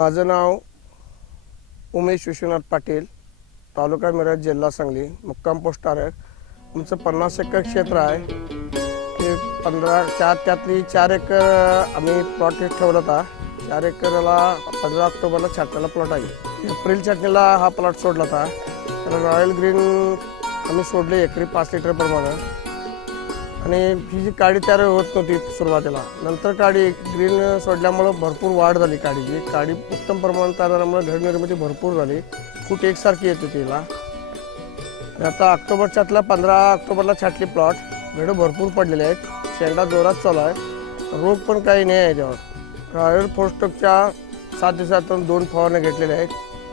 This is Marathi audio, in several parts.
माझं नाव उमेश विश्वनाथ पाटील, तालुका मिरज, जिल्हा सांगली, मुक्काम पोस्ट आरग। आमचं 50 एकर क्षेत्र आहे। ते 15 त्यातली 4 एकर आम्ही प्लॉट ठेवला होता। 4 एकरला 15 ऑक्टोबरला छाटण्याला प्लॉट आहे। एप्रिल छाटणीला हा प्लॉट सोडला होता। त्याला रॉयल ग्रीन आम्ही सोडले एकरी 5 लिटर प्रमाणे। आणि ही जी काडी तयार होत नव्हती सुरुवातीला, नंतर काडी ग्रीन सोडल्यामुळे भरपूर वाढ झाली। काडीची काडी उत्तम प्रमाणात तयार झाल्यामुळे घड निर्मिती भरपूर झाली, फूट एकसारखी येते तिला। आता ऑक्टोबर छाटला, 15 ऑक्टोबरला छाटली प्लॉट, घड भरपूर पडलेले आहेत, शेंडा जोरात चालू आहे, रोग पण काही नाही आहे त्यावर। रॉयल फोस्टकच्या 7 दिवसातून 2 फवारण्या घेतलेल्या आहेत,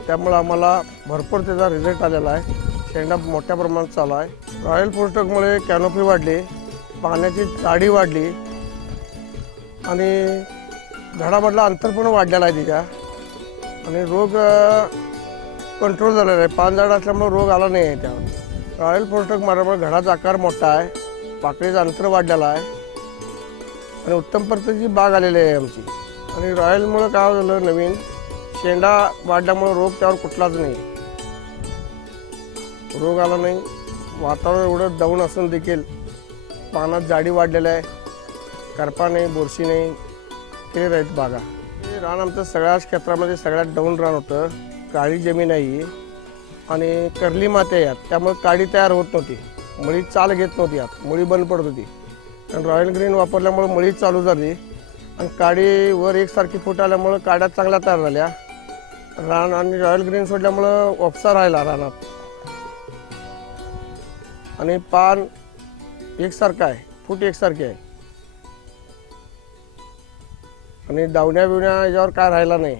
त्यामुळे आम्हाला भरपूर त्याचा रिझल्ट आलेला आहे। शेंडा मोठ्या प्रमाणात चालू आहे। रॉयल फोस्टकमुळे कॅनोपी वाढली, पाण्याची जाडी वाढली आणि झाडामधला अंतर पण वाढलेला आहे तिच्या। आणि रोग कंट्रोल झालेला आहे। पान झाड असल्यामुळे रोग आला नाही आहे त्यावर। रॉयल फोस्टक मारल्यामुळे झाडाचा आकार मोठा आहे, पाकळीचं अंतर वाढलेलं आहे आणि उत्तम प्रतीची बाग आलेली आहे आमची। आणि रॉयलमुळे काय झालं, नवीन शेंडा वाढल्यामुळे रोग त्यावर कुठलाच नाही, रोग आला नाही। वातावरण एवढं डाऊन असून देखील पानात जाडी वाढलेली आहे, करपा नाही, बुरशी नाही, क्लिअर आहेत बागा। हे रान आमचं सगळ्या क्षेत्रामध्ये सगळ्यात डाऊन रान होतं। काळी जमीन आहे आणि करली माती आहे यात, त्यामुळे काडी तयार होत नव्हती, मुळी चाल घेत नव्हती, यात मुळी बंद पडत होती। आणि रॉयल ग्रीन वापरल्यामुळे मुळी चालू झाली आणि काडी वर एकसारखी फूट आल्यामुळे काड्या चांगल्या तयार झाल्या। रान आणि रॉयल ग्रीन सोडल्यामुळं उपसा राहिला रानात आणि पान एकसारखं आहे, फूट एकसारखी आहे आणि दावण्या बिवण्या याच्यावर काय राहिला नाही।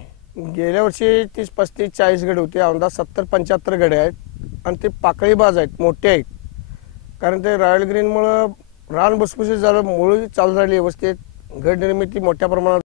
गेल्या वर्षी 30, 35, 40 गडे होते, औंदा 70, 75 गडे आहेत आणि ते पाकळी बाज आहेत, मोठे आहेत। कारण ते रॉयल ग्रीनमुळं रान भुसभुशीत झालं, मुळी चालू झाली व्यवस्थित, घड निर्मिती मोठ्या प्रमाणात